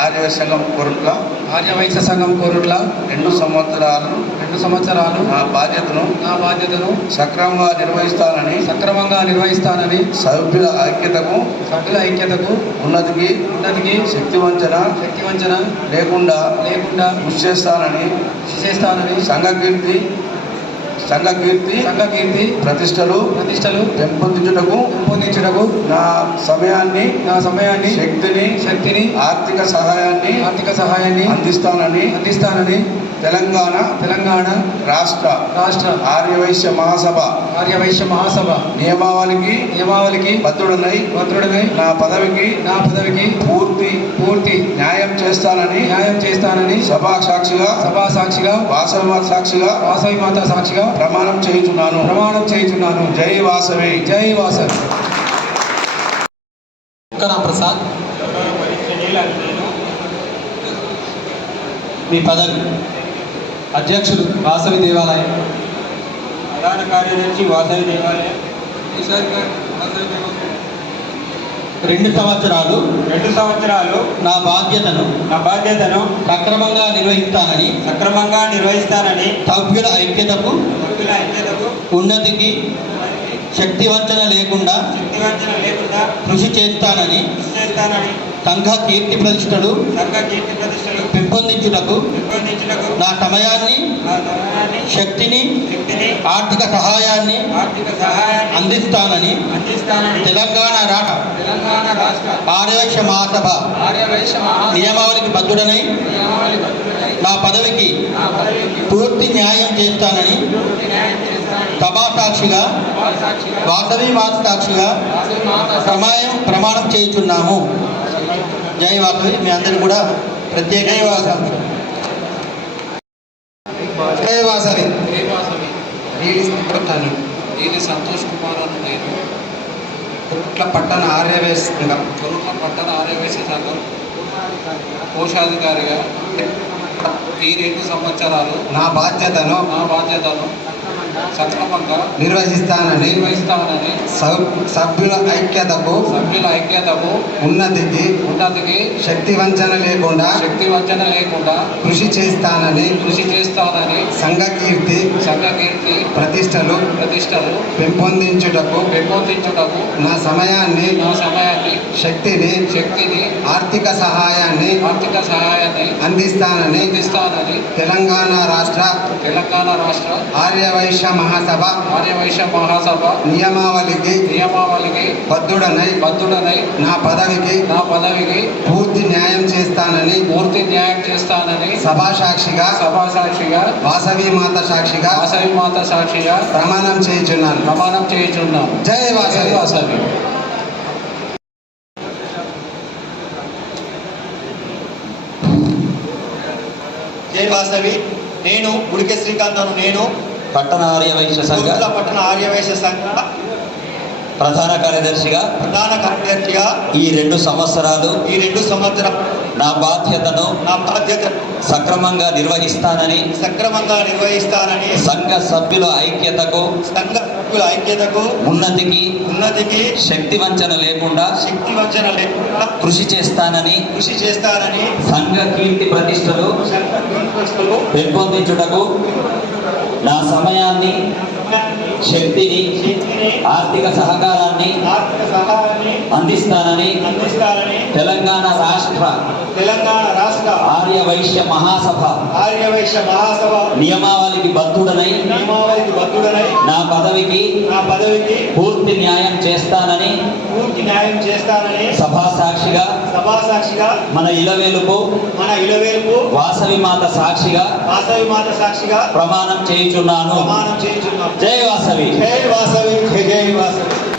ఆర్య సంఘం కొరట్ల. ఆర్యవైశ్య సంఘం కోరుట్ల. రెండు సంవత్సరాలు. రెండు సంవత్సరాలు. నా బాధ్యతను నా బాధ్యతను సక్రమంగా నిర్వహిస్తానని సక్రమంగా నిర్వహిస్తానని సభ్యుల ఐక్యతకు సభ్యుల ఐక్యతకు ఉన్నతికి ఉన్నతికి శక్తివంచన శక్తి వంచన లేకుండా లేకుండా కృషి చేస్తానని కృషి చేస్తానని సంఘకీర్తి సంఘకీర్తి సంఘ కీర్తి ప్రతిష్టలు ప్రతిష్టలు పెంపొందించుటకు పెంపొందించుటకు నా సమయాన్ని నా సమయాన్ని శక్తిని శక్తిని ఆర్థిక సహాయాన్ని ఆర్థిక సహాయాన్ని అందిస్తానని అందిస్తానని తెలంగాణ తెలంగాణ రాష్ట్ర. రాష్ట్ర. ఆర్యవైశ్య మహాసభ. ఆర్యవైశ్య మహాసభ. నియమావళికి నియమావళికి బద్దుడనై భద్రుడనై నా పదవికి నా పదవికి పూర్తి పూర్తి న్యాయం చేస్తానని న్యాయం చేస్తానని సభా సాక్షిగా సభా సాక్షిగా వాసవ సాక్షిగా వాసవి మాత సాక్షిగా ప్రమాణం చేయుచున్నాను. ప్రమాణం చేయుచున్నాను. జై వాసవి. జై వాసవి. ప్రసాద్ మీ పదవి. అధ్యక్షులు వాసవి దేవాలయం. ప్రధాన కార్యదర్శి వాసవి దేవాలయం. రెండు సంవత్సరాలు రెండు సంవత్సరాలు నా బాధ్యతను నా బాధ్యతను సక్రమంగా నిర్వహిస్తానని సక్రమంగా నిర్వహిస్తానని సభ్యుల ఐక్యతకు భక్తుల ఐక్యతకు ఉన్నతికి శక్తి వంచన లేకుండా శక్తివంచన లేకుండా కృషి చేస్తానని కృషి చేస్తానని సంఘ కీర్తి ప్రతిష్టలు సంఘ కీర్తి ప్రతిష్టలు పెంపొందించుటకు నా సమయాన్ని శక్తిని ఆర్థిక సహాయాన్ని అందిస్తానని తెలంగాణ రాష్ట్ర ఆర్యవైశ్య మహాసభ నియమావళికి బద్దుడనై నా పదవికి పూర్తి న్యాయం చేస్తానని సభా సాక్షిగా వాసవి మాత సాక్షిగా ప్రమాయం ప్రమాణం చేయుచున్నాము. జై వాసవి. మీ అందరిని కూడా ప్రత్యేక వాసవి వాసవి నేను దీని సంతోష్ కుమార్ అని నేను. కుట్ల పట్టణ ఆర్యవేశ సంఘం తొలుక పట్టణ ఆర్యవేశ సంఘం కోశాధికారిగా. ఈ రెండు సంవత్సరాలు నా బాధ్యతను నా బాధ్యతను సక్రమంగా నిర్వహిస్తానని నిర్వహిస్తానని సభ్యుల ఐక్యతకు సభ్యుల ఐక్యతకు ఉన్నతికి ఉన్నతికి శక్తి వంచన లేకుండా శక్తి వంచన లేకుండా కృషి చేస్తానని కృషి చేస్తానని సంఘ కీర్తి సంఘ కీర్తి ప్రతిష్టలు ప్రతిష్టలు పెంపొందించుటకు పెంపొందించుటకు నా సమయాన్ని నా సమయాన్ని శక్తిని శక్తిని ఆర్థిక సహాయాన్ని ఆర్థిక సహాయాన్ని అందిస్తానని అందిస్తానని తెలంగాణ రాష్ట్ర తెలంగాణ రాష్ట్ర ఆర్యవైశ్య మహాసభ ఆర్యవైశ్య మహాసభ నియమావళికి నియమావళికి బద్ధుడనై బద్ధుడనై నా పదవికి నా పదవికి పూర్తి న్యాయం చేస్తానని పూర్తి న్యాయం చేస్తానని సభా సాక్షిగా సభా సాక్షిగా వాసవి మాత సాక్షిగా వాసవి మాత సాక్షిగా ప్రమాణం చేయుచున్నాను. ప్రమాణం చేయుచున్నాను. జై వాసవి. వాసవి. జై వాసవి. నేను ఉడికే శ్రీకాంత్ నేను పట్టణ ఆర్యవైశ్య సంఘ పట్టణ ఆర్యవైశ్య సంఘ ప్రధాన కార్యదర్శిగా ప్రధాన కార్యదర్శిగా ఈ రెండు సంవత్సరాలు ఈ రెండు సంవత్సరాలు నా బాధ్యతను నా బాధ్యత సక్రమంగా నిర్వహిస్తానని సక్రమంగా నిర్వహిస్తానని సంఘ సభ్యుల ఐక్యతకు సంఘ సభ్యుల ఐక్యతకు ఉన్నతికి ఉన్నతికి శక్తి వంచన లేకుండా శక్తి వంచన లేకుండా కృషి చేస్తానని కృషి చేస్తానని సంఘ కీర్తి ప్రతిష్టలు పెంపొందించుటకు నా సమయాన్ని శక్తిని ఆర్థిక సహకారాన్ని అందిస్తానని తెలంగాణ రాష్ట్ర తెలంగాణ రాష్ట్ర ఆర్య వైశ్య మహాసభ ఆర్యవైశ్య మహాసభ నియమావళికి నియమావళికి బద్ధుడనై నా పదవికి నా పదవికి పూర్తి న్యాయం చేస్తానని పూర్తి న్యాయం చేస్తానని సభా సాక్షిగా సభా సాక్షిగా మన ఇలవేలుపు మన ఇలవేలుపు వాసవి మాత సాక్షిగా వాసవి మాత సాక్షిగా ప్రమాణం చేయుచున్నాను. ప్రమాణం చేయించున్నాం జై వాసవి. జై వాసవి జై జై